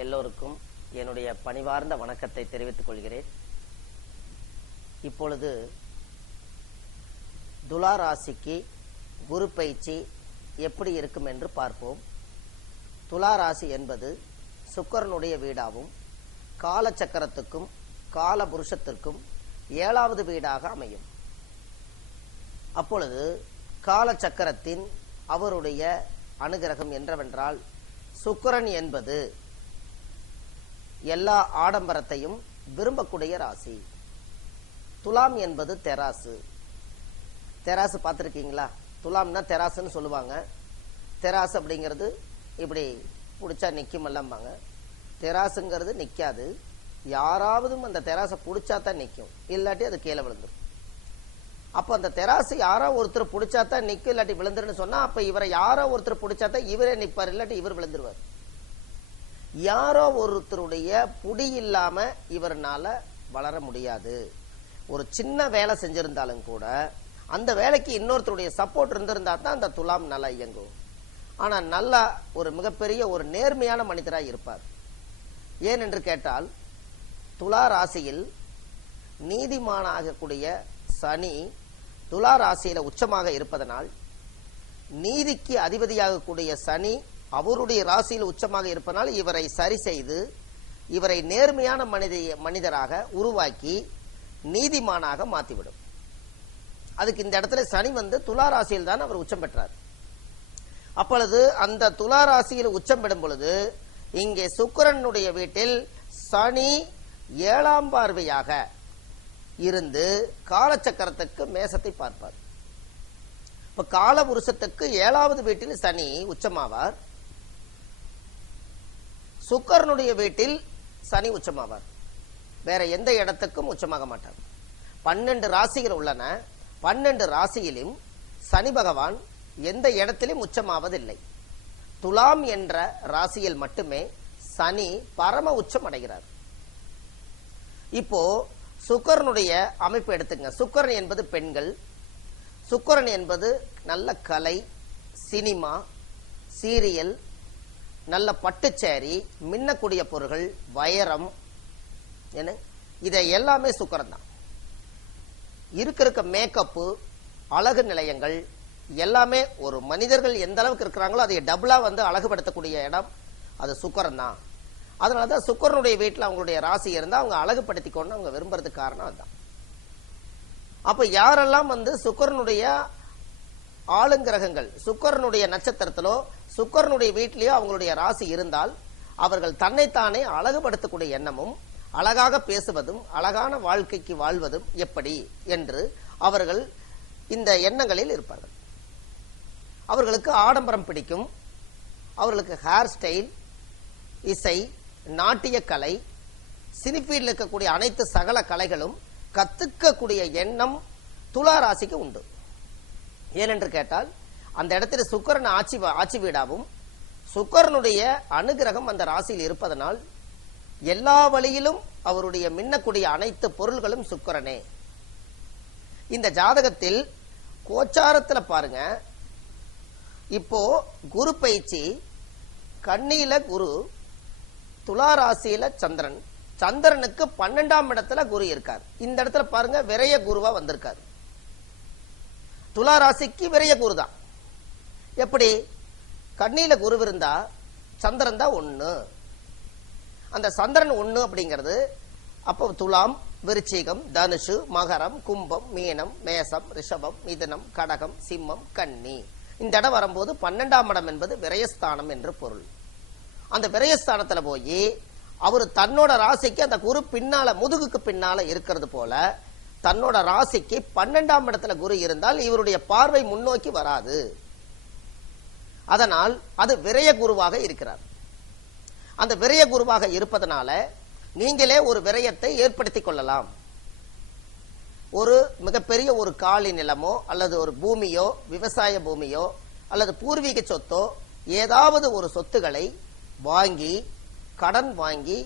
எல்லோருக்கும் என்னுடைய பணிவார்ந்த வணக்கத்தை தெரிவித்துக் கொள்கிறேன். இப்பொழுது துலா ராசிக்கு குரு பயிற்சி எப்படி இருக்கும் என்று பார்ப்போம். துலா ராசி என்பது சுக்கிரனுடைய வீடாகும் காலச்சக்கரத்துக்கும் கால புருஷத்திற்கும் 7வது வீடாக அமையும். அப்பொழுது காலச்சக்கரத்தின் அவருடைய அனுகிரகம் என்றவென்றால் சுக்கிரன் என்பது எல்லா ஆடம்பரத்தையும் விரும்பக்கூடிய ராசி. துலாம் என்பது தெராசு. தெராசு பார்த்துருக்கீங்களா? துலாம்னா தெராசுன்னு சொல்லுவாங்க. தெராசு அப்படிங்கிறது இப்படி பிடிச்சா நிற்கும் எல்லாம்பாங்க. தெராசுங்கிறது நிற்காது. யாராவது அந்த தெராசை பிடிச்சா தான் நிற்கும், இல்லாட்டி அது கீழே விழுந்துடும். அப்போ அந்த தெராசு யாரோ ஒருத்தர் பிடிச்சா தான் நிற்கும், இல்லாட்டி விழுந்துருன்னு சொன்னா அப்ப இவரை யாரோ ஒருத்தர் பிடிச்சா தான் இவரே நிற்பார், இல்லாட்டி இவர் விழுந்துருவார். யாரோ ஒருத்தருடைய புடி இல்லாம இவர்னால வளர முடியாது. ஒரு சின்ன வேலை செஞ்சிருந்தாலும் கூட அந்த வேலைக்கு இன்னொருத்தருடைய சப்போர்ட் இருந்திருந்தா தான் அந்த துலாம் நல்லா இயங்கும். ஆனா நல்லா ஒரு மிகப்பெரிய ஒரு நேர்மையான மனிதராக இருப்பார். ஏன் என்று கேட்டால் துலா ராசியில் நீதிமானாகக்கூடிய சனி துலா ராசியில உச்சமாக இருப்பதனால் நீதிக்கு அதிபதியாகக்கூடிய சனி அவருடைய ராசியில் உச்சமாக இருப்பதனால் இவரை சரி செய்து இவரை நேர்மையான மனிதராக உருவாக்கி நீதிமானாக மாற்றிவிடும். அதுக்கு இந்த இடத்துல சனி துலா ராசியில் தான் அவர் உச்சம் பெற்றார். அப்பொழுது அந்த துலா ராசியில் உச்சம் பெறும் பொழுது இங்கே சுக்கிரனுடைய வீட்டில் சனி 7ஆம் பார்வையாக இருந்து காலச்சக்கரத்துக்கு மேசத்தை பார்ப்பார். இப்ப கால புருஷத்துக்கு 7வது வீட்டில் சனி உச்சமாவார். சுக்கிரனுடைய வீட்டில் சனி உச்சமாவார். வேற எந்த இடத்துக்கும் உச்சமாக மாட்டார். 12 ராசிகள் உள்ளன. 12 ராசியிலும் சனி பகவான் எந்த இடத்திலும் உச்சமாவதில்லை. துலாம் என்ற ராசியில் மட்டுமே சனி பரம உச்சம் அடைகிறார். இப்போ சுக்கிரனுடைய அமைப்பு எடுத்துங்க. சுக்கிரன் என்பது பெண்கள். சுக்கிரன் என்பது நல்ல கலை, சினிமா, சீரியல், நல்ல பட்டுச்சேரி, மின்னக்கூடிய பொருள்கள், வைரம், என்ன இதை எல்லாமே சுக்கிரன் தான். இருக்க மேக்கப்பு, அழகு நிலையங்கள் எல்லாமே ஒரு மனிதர்கள் எந்த அளவுக்கு இருக்கிறாங்களோ அதை டபுளா அழகுபடுத்தக்கூடிய இடம் அது சுக்கிரன் தான். அதனாலதான் சுக்கிரனுடைய வீட்டில் அவங்களுடைய ராசி இருந்தா அவங்க அழகுபடுத்திக்கொண்டு அவங்க விரும்புறதுக்கு காரணம் அதுதான். அப்ப யாரெல்லாம் சுக்கிரனுடைய ஆளுங்கிரகங்கள் சுக்கிரனுடைய நட்சத்திரத்திலோ சுக்கிரனுடைய வீட்டிலேயோ அவங்களுடைய ராசி இருந்தால் அவர்கள் தன்னைத்தானே அழகுபடுத்தக்கூடிய எண்ணமும் அழகாக பேசுவதும் அழகான வாழ்க்கைக்கு வாழ்வதும் எப்படி என்று அவர்கள் இந்த எண்ணங்களில் இருப்பார்கள். அவர்களுக்கு ஆடம்பரம் பிடிக்கும். அவர்களுக்கு ஹேர் ஸ்டைல், இசை, நாட்டிய கலை, சினிஃபீல்டில் இருக்கக்கூடிய அனைத்து சகல கலைகளும் கத்துக்கக்கூடிய எண்ணம் துலா ராசிக்கு உண்டு. ஏனென்று கேட்டால் அந்த இடத்துல சுக்கிரன் ஆட்சி வீடாவும் சுக்கிரனுடைய அனுகிரகம் அந்த ராசியில் இருப்பதனால் எல்லா வழியிலும் அவருடைய மின்னக்கூடிய அனைத்து பொருள்களும் சுக்கிரனே. இந்த ஜாதகத்தில் கோச்சாரத்துல பாருங்க. இப்போ குரு பயிற்சி கன்னியில குரு, துலா ராசியில சந்திரன், சந்திரனுக்கு 12ஆம் இடத்துல குரு இருக்கார். இந்த இடத்துல பாருங்க விரைய குருவா வந்திருக்காரு. துலா ராசிக்கு விரைய குரு தான். எப்படி? கன்னியில குரு இருந்தா சந்திரன் தான் 1. அந்த சந்திரன் 1 அப்படிங்கிறது அப்போ துலாம், விருச்சிகம், தனுஷு, மகரம், கும்பம், மீனம், மேசம், ரிஷபம், மிதுனம், கடகம், சிம்மம், கன்னி. இந்த இடம் வரும்போது 12ஆம் இடம் என்பது விரயஸ்தானம் என்று பொருள். அந்த விரயஸ்தானத்துல போய் அவரு தன்னோட ராசிக்கு அந்த குரு பின்னால முதுகுக்கு பின்னால இருக்கிறது போல தன்னோட ராசிக்கு 12ஆம் இடத்துல குரு இருந்தால் இவருடைய பார்வை முன்னோக்கி வராது. அதனால் அது விரய குருவாக இருக்கிறார். அந்த விரய குருவாக இருப்பதனால நீங்களே ஒரு விரயத்தை ஏற்படுத்திக் கொள்ளலாம். ஒரு மிகப்பெரிய ஒரு காலி நிலமோ அல்லது ஒரு பூமியோ, விவசாய பூமியோ அல்லது பூர்வீக சொத்தோ ஏதாவது ஒரு சொத்துக்களை வாங்கி கடன் வாங்கி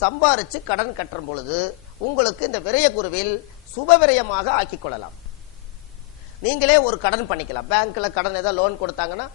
சம்பாரிச்சு கடன் கட்டும் பொழுது உங்களுக்கு இந்த விரய குருவில் சுப விரயமாக ஆக்கிக் கொள்ளலாம். நீங்களே ஒரு கடன் பண்ணிக்கலாம். பேங்க்ல கடன் ஏதாவது லோன் கொடுத்தாங்கன்னா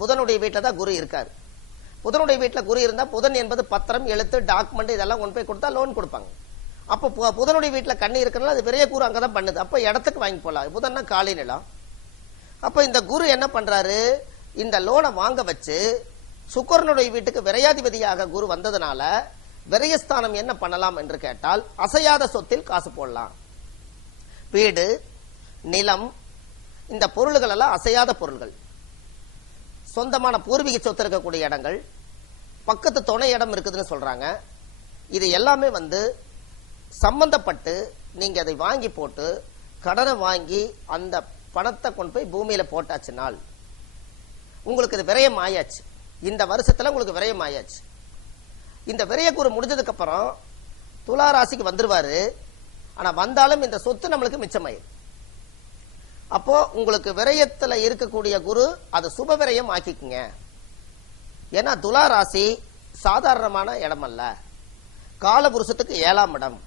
புதனுடைய வீட்டில் தான் குரு இருக்காரு. புதனுடைய வீட்டுல குரு இருந்தா புதன் என்பது பத்திரம், எழுத்து, டாக்குமெண்ட் இதெல்லாம் கொண்டு போய் கொடுத்தா லோன் கொடுப்பாங்க. அப்ப புதனுடைய வீட்டுல கண்ணி இருக்கிறனால அது விரைய குரு அங்கதான் பண்ணுது. அப்ப இடத்துக்கு வாங்கி போலாம். புதன்னா காலி நிலம். அப்ப இந்த குரு என்ன பண்றாரு, இந்த லோனை வாங்க வச்சு சுக்கிரனுடைய வீட்டுக்கு விரையாதிபதியாக குரு வந்ததுனால விரயஸ்தானம் என்ன பண்ணலாம் என்று கேட்டால் அசையாத சொத்தில் காசு போடலாம். வீடு, நிலம், இந்த பொருள்கள் எல்லாம் அசையாத பொருள்கள். சொந்தமான பூர்வீக சொத்து இருக்கக்கூடிய இடங்கள், பக்கத்து துணை இடம் இருக்குதுன்னு சொல்றாங்க. இது எல்லாமே சம்பந்தப்பட்டு நீங்க அதை வாங்கி போட்டு கடனை வாங்கி அந்த பணத்தை கொண்டு போய் பூமியில போட்டாச்சுனால் உங்களுக்கு இது விரயம் ஆயாச்சு. இந்த வருஷத்துல உங்களுக்கு விரயம் ஆயாச்சு. இந்த விரயக்குரு முடிஞ்சதுக்கு அப்புறம் துலா ராசிக்கு வந்துருவாரு. ஆனா வந்தாலும் இந்த சொத்து நம்மளுக்கு மிச்சமாயிரு. அப்போ உங்களுக்கு விரயத்துல இருக்கக்கூடிய குரு அது சுப விரயம் ஆக்கிக்குங்க. ஏன்னா துலா ராசி சாதாரணமான இடம் அல்ல. காலபுருஷத்துக்கு 7ஆம் இடம்.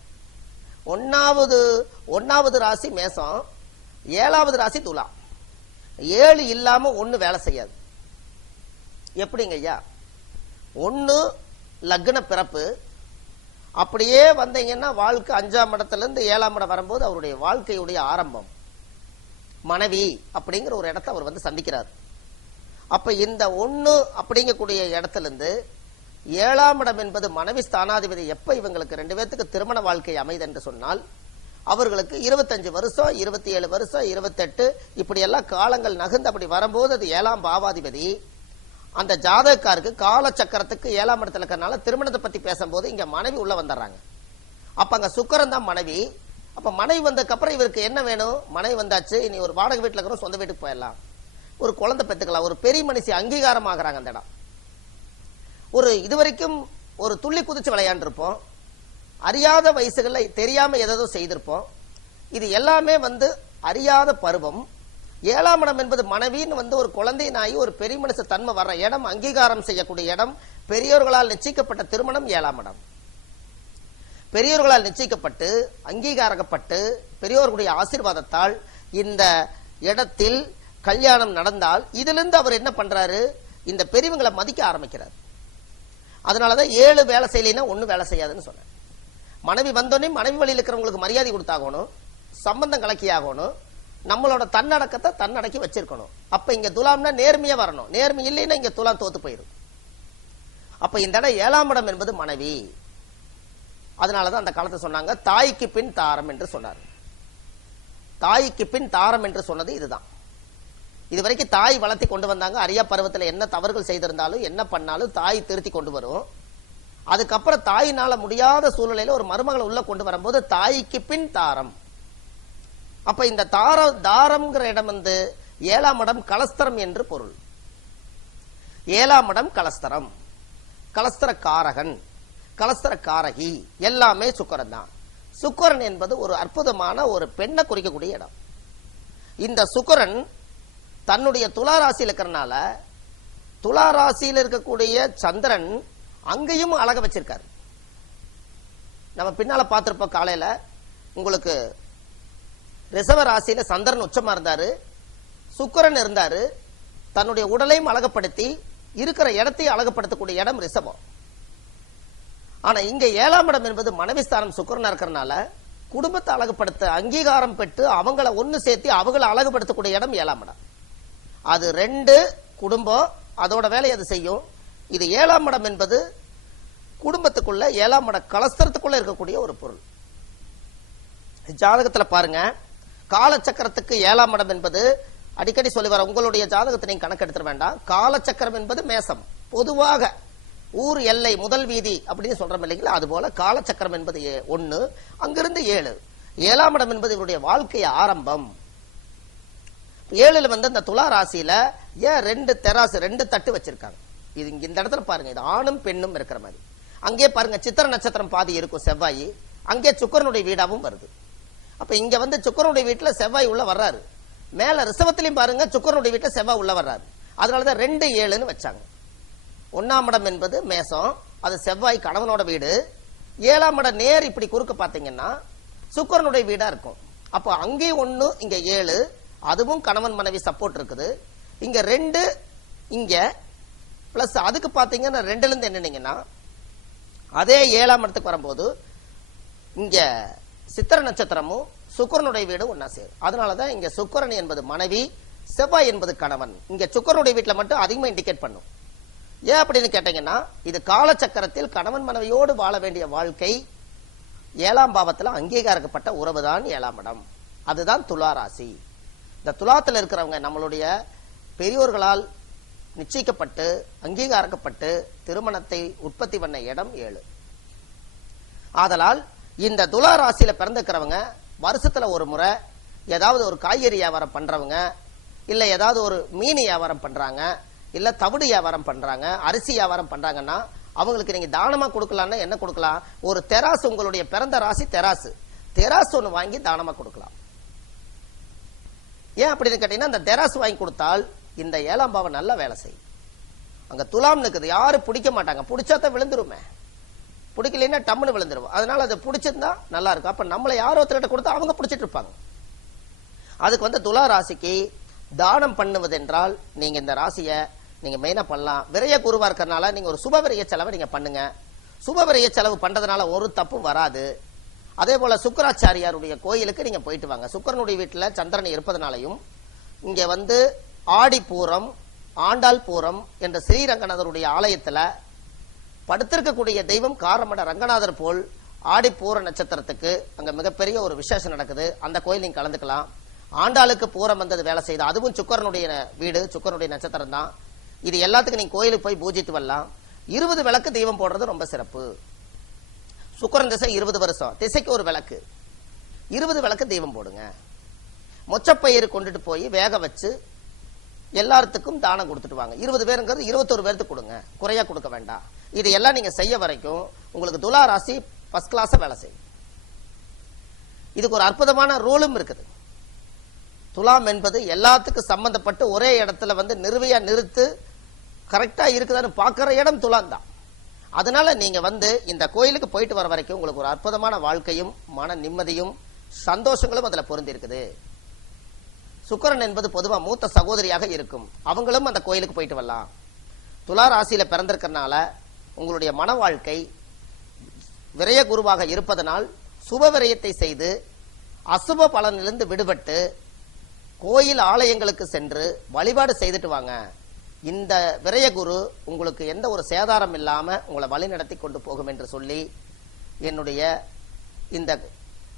ஒன்னாவது ராசி மேசம், 7வது ராசி துலா. 7 இல்லாம 1 வேலை செய்யாது. எப்படிங்க ஐயா? 1 லக்ன பிறப்பு, அப்படியே வந்தீங்கன்னா வாழ்க்கை 5ஆம் இடத்துல இருந்து 7ஆம் இடம் வரும்போது அவருடைய வாழ்க்கையுடைய ஆரம்பம். மனைவி அப்படிங்கிற ஒரு இடத்தை அவர் சந்திக்கிறார். அப்ப இந்த 1 அப்படிங்கக்கூடிய இடத்துல இருந்து 7ஆம் இடம் என்பது மனைவி ஸ்தானாதிபதி. எப்ப இவங்களுக்கு 2 பேத்துக்கு திருமண வாழ்க்கை அமைது என்று சொன்னால் அவர்களுக்கு 25 வருஷம், 27 வருஷம், 28 இப்படி எல்லாம் காலங்கள் நகர்ந்து அப்படி வரும்போது அது 7ஆம் பாவாதிபதி அந்த ஜாதகக்காருக்கு கால சக்கரத்துக்கு 7ஆம் இடத்துல இருக்கிறனால திருமணத்தை பத்தி பேசும்போது இங்க மனைவி உள்ள வந்துடுறாங்க. அப்ப அங்க சுக்கிரன் தான் மனைவி. அப்ப மனைவி வந்ததுக்கு அப்புறம் இவருக்கு என்ன வேணும்? மனைவி வந்தாச்சு, இனி ஒரு வாடகை வீட்டுல இருக்கிறோம், சொந்த வீட்டுக்கு போயிடலாம், ஒரு குழந்தை பெற்றுக்கலாம், ஒரு பெரிய மனுஷி அங்கீகாரம் ஆகிறாங்க. அந்த இடம் ஒரு இதுவரைக்கும் ஒரு துள்ளி குதிச்சு விளையாண்டிருப்போம், அறியாத வயசுகள்ல தெரியாம எதோ செய்திருப்போம். இது எல்லாமே அறியாத பருவம். 7ஆம் இடம் என்பது மனைவின்னு ஒரு குழந்தை நாய், ஒரு பெரிய மனுஷ தன்மை வர்ற இடம், அங்கீகாரம் செய்யக்கூடிய இடம். பெரியோர்களால் நிச்சயிக்கப்பட்ட திருமணம் 7ஆம் இடம். பெரியோர்களால் நிச்சயிக்கப்பட்டு அங்கீகாரப்பட்டு பெரியோர்களுடைய ஆசீர்வாதத்தால் இந்த இடத்தில் கல்யாணம் நடந்தால் இதிலிருந்து அவர் என்ன பண்றாரு? இந்த பெரியவங்களை மதிக்க ஆரம்பிக்கிறார். அதனாலதான் 7 வேலை செய்யலைன்னா 1 வேலை செய்யாதுன்னு சொன்னேன். மனைவி வந்தோடனே மனைவி வழியில் இருக்கிறவங்களுக்கு மரியாதை கொடுத்தாகணும், சம்பந்தம் கலக்கியாகணும், நம்மளோட தன்னடக்கத்தை தன்னடக்கி வச்சிருக்கணும். அப்ப இங்க துலாம்னா நேர்மையா வரணும். நேர்மை இல்லைன்னா இங்க துலாம் தோத்து போயிடும். அப்ப இந்த இடம் 7ஆம் இடம் என்பது மனைவி. அதனாலதான் அந்த காலத்தை சொன்னாங்க தாய்க்கு பின் தாரம் என்று சொன்னார். தாய்க்கு பின் தாரம் என்று சொன்னது இதுதான். இதுவரைக்கும் தாய் வளர்த்தி கொண்டு வந்தாங்க. அரியா பருவத்தில் என்ன தவறுகள் செய்திருந்தாலும் என்ன பண்ணாலும் தாய் திருத்தி கொண்டு வரும். அதுக்கப்புறம் தாயினால முடியாத சூழ்நிலையில ஒரு மருமகளை உள்ள கொண்டு வரும்போது தாய்க்கு பின் தாரம். அப்ப இந்த தாரம்ங்கிற இடம் 7ஆம் இடம் கலஸ்தரம் என்று பொருள். 7ஆம் இடம் கலஸ்தரம், கலஸ்தர காரகன், கலஸ்தர காரகி எல்லாமே சுக்கிரன் தான். சுக்கிரன் என்பது ஒரு அற்புதமான ஒரு பெண்ணை குறிக்கக்கூடிய இடம். இந்த சுக்கிரன் தன்னுடைய துலா ராசியில் இருக்கிறனால துலா ராசியில் இருக்கக்கூடிய சந்திரன் அங்கேயும் அழக வச்சிருக்காரு. நம்ம பின்னால பார்த்திருப்போம். காலையில உங்களுக்கு ரிஷப ராசியில சந்திரன் உச்சமா இருந்தாரு, சுக்கிரன் இருந்தாரு. தன்னுடைய உடலையும் அழகப்படுத்தி இருக்கிற இடத்தையும் அழகப்படுத்தக்கூடிய இடம் ரிஷபம். ஆனா இங்க 7ஆம் இடம் என்பது மனைவி ஸ்தானம் சுக்கிரனா இருக்கிறனால குடும்பத்தை அழகுபடுத்த அங்கீகாரம் பெற்று அவங்கள ஒன்னு சேர்த்து அவங்களை அழகுபடுத்தக்கூடிய இடம் 7ஆம் இடம். அது 2 குடும்பம், அதோட வேலையை அது செய்யும். இது 7ஆம் இடம் என்பது குடும்பத்துக்குள்ள 7ஆம் இடம் கலஸ்தரத்துக்குள்ள இருக்கக்கூடிய ஒரு பொருள். ஜாதகத்துல பாருங்க, காலச்சக்கரத்துக்கு 7ஆம் இடம் என்பது அடிக்கடி சொல்லி வர, உங்களுடைய ஜாதகத்தை நீங்க கணக்கு எடுத்துட வேண்டாம். காலச்சக்கரம் என்பது மேசம். பொதுவாக ஊர் எல்லை முதல் வீதி அப்படின்னு சொல்றோம் இல்லைங்களா, அது போல காலச்சக்கரம் என்பது 1, அங்கிருந்து 7. 7ஆம் இடம் என்பது இவருடைய வாழ்க்கை ஆரம்பம். 7ல இந்த துலா ராசியில ஏன் 2 தெராசு 2 தட்டு வச்சிருக்காங்க. இது இந்த இடத்துல பாருங்க, இது ஆணும் பெண்ணும் இருக்கிற மாதிரி. அங்கே பாருங்க சித்திர நட்சத்திரம் பாதி இருக்கும் செவ்வாய், அங்கே சுக்கிரனுடைய வீடாவும் வருது. அப்ப இங்க சுக்கிரனுடைய வீட்டுல செவ்வாய் உள்ள வர்றாரு. மேல ரிஷபத்திலையும் பாருங்க சுக்கிரனுடைய வீட்டுல செவ்வாய் உள்ள வர்றாரு. அதனாலதான் 2 7ன்னு வச்சாங்க. 1ஆம் இடம் என்பது மேசம், அது செவ்வாய் கணவனோட வீடு. 7ஆம் இடம் நேர் இப்படி குறுக்க பாத்தீங்கன்னா சுக்கிரனுடைய வீடா இருக்கும். அப்ப அங்கே 1 இங்க 7, அதுவும் கணவன் மனைவி சப்போர்ட் இருக்குது. இங்க 2 இங்க பிளஸ் அதுக்கு பாத்தீங்கன்னா 2ல இருந்து என்னன்னீங்கன்னா அதே 7ஆம் இடத்துக்கு வரும்போது இங்க சித்திர நட்சத்திரமும் சுக்கிரனுடைய வீடும் ஒன்னா சேரும். அதனாலதான் இங்க சுக்கிரன் என்பது மனைவி, செவ்வாய் என்பது கணவன். இங்க சுக்கிரனுடைய வீட்டுல மட்டும் அதிகமா இண்டிகேட் பண்ணும். ஏன் அப்படின்னு கேட்டீங்கன்னா இது காலச்சக்கரத்தில் கணவன் மனைவியோடு வாழ வேண்டிய வாழ்க்கை 7ஆம் பாவத்துல அங்கீகரிக்கப்பட்ட உறவுதான் 7ஆம் இடம். அதுதான் துலா ராசி. இந்த துலாத்துல இருக்கிறவங்க நம்மளுடைய பெரியோர்களால் நிச்சயிக்கப்பட்டு அங்கீகரிக்கப்பட்டு திருமணத்தை உற்பத்தி பண்ண இடம் 7. ஆதலால் இந்த துலா ராசியில பிறந்திருக்கிறவங்க வருஷத்துல ஒரு முறை ஏதாவது ஒரு காய்கறி வியாபாரம் பண்றவங்க, இல்ல ஏதாவது ஒரு மீன் வியாபாரம் பண்றாங்க, இல்ல தவிடு வியாபாரம் பண்றாங்க, அரிசி வியாபாரம் பண்றாங்கன்னா அவங்களுக்கு நீங்க தானமா கொடுக்கலாம்னா என்ன கொடுக்கலாம்? ஒரு தெராசு, உங்களுடைய பிறந்த ராசி தெராசு ஒண்ணு வாங்கி தானமா கொடுக்கலாம். ஏன் அப்படின்னு கேட்டீங்கன்னா அந்த தெராசு வாங்கி கொடுத்தால் இந்த 7ஆம் பாவம் நல்லா வேலை செய்யும். அங்க துலாம் இருக்குது, யாரும் பிடிக்க மாட்டாங்க, பிடிச்சாதான் விழுந்துருமே, பிடிக்கலன்னா டம்முன்னு விழுந்துருவோம். அதனால அதை பிடிச்சிருந்தா நல்லா இருக்கும். அப்ப நம்மளை யாரோ ஒருத்தர்கிட்ட கொடுத்தா அவங்க பிடிச்சிட்டு இருப்பாங்க. அதுக்கு வந்து துலா ராசிக்கு தானம் பண்ணுவது என்றால் நீங்க இந்த ராசியை நீங்க மெயினா பண்ணலாம். விரய குருவா இருக்கிறதுனால நீங்க ஒரு சுப விரய செலவு நீங்க பண்ணுங்க. சுப விரய செலவு பண்றதுனால ஒரு தப்பும் வராது. அதே போல சுக்கராச்சாரியாருடைய கோயிலுக்கு நீங்க போயிட்டு வாங்க. சுக்கரனுடைய வீட்டுல சந்திரன் இருப்பதனாலையும் இங்க வந்து ஆடி பூரம், ஆண்டாள் பூரம் என்ற ஸ்ரீரங்கநாதருடைய ஆலயத்துல படுத்திருக்கக்கூடிய தெய்வம் காரமட ரங்கநாதர் போல் ஆடி பூர நட்சத்திரத்துக்கு அங்க மிகப்பெரிய ஒரு விசேஷம் நடக்குது. அந்த கோயில் நீங்க கலந்துக்கலாம். ஆண்டாளுக்கு பூரம் வந்தது வேலை செய்யுது, அதுவும் சுக்கரனுடைய வீடு, சுக்கரனுடைய நட்சத்திரம் தான். இது எல்லாத்துக்கும் நீங்க கோயிலுக்கு போய் பூஜித்து வரலாம். 20 விளக்கு தெய்வம் போடுறது ரொம்ப சிறப்பு. சுக்கரன் திசை 20 வருஷம், திசைக்கு ஒரு விளக்கு, 20 விளக்கு தெய்வம் போடுங்க. மொச்சப்பயிறு கொண்டுட்டு போய் வேக வச்சு எல்லாத்துக்கும் தானம் கொடுத்துட்டு வாங்க. 20 பேருங்கிறது 21 பேருக்கு கொடுங்க, குறையா கொடுக்க வேண்டாம். இது எல்லாம் நீங்க செய்ய வரைக்கும் உங்களுக்கு துலா ராசி ஃபர்ஸ்ட் கிளாஸ் வேலை செய்யும். இதுக்கு ஒரு அற்புதமான ரூலும் இருக்குது. துலாம் என்பது எல்லாத்துக்கும் சம்பந்தப்பட்டு ஒரே இடத்துல வந்து நிறுவையா நிறுத்து கரெக்டா இருக்குதான்னு பாக்குற இடம் துலாம் தான். அதனால நீங்க வந்து இந்த கோயிலுக்கு போயிட்டு வர வரைக்கும் உங்களுக்கு ஒரு அற்புதமான வாழ்க்கையும் மன நிம்மதியும் சந்தோஷங்களும் அதுல பொருந்தி இருக்குது. சுக்கிரன் என்பது பொதுவா மூத்த சகோதரியாக இருக்கும், அவங்களும் அந்த கோயிலுக்கு போயிட்டு வரலாம். துலா ராசியில பிறந்திருக்கிறதுனால உங்களுடைய மன வாழ்க்கை விரய குருவாக இருப்பதனால் சுப விரயத்தை செய்து அசுப பலனிலிருந்து விடுபட்டு கோயில் ஆலயங்களுக்கு சென்று வழிபாடு செய்துட்டு வாங்க. இந்த விரயகுரு உங்களுக்கு எந்த ஒரு சேதாரம் இல்லாம உங்களை வழி நடத்தி கொண்டு போகும் என்று சொல்லி என்னுடைய இந்த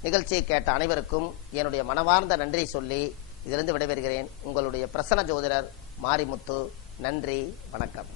நிகழ்ச்சியை கேட்ட அனைவருக்கும் என்னுடைய மனவார்ந்த நன்றி சொல்லி இதிலிருந்து விடைபெறுகிறேன். உங்களுடைய பிரசன்ன ஜோதிடர் மாரிமுத்து. நன்றி, வணக்கம்.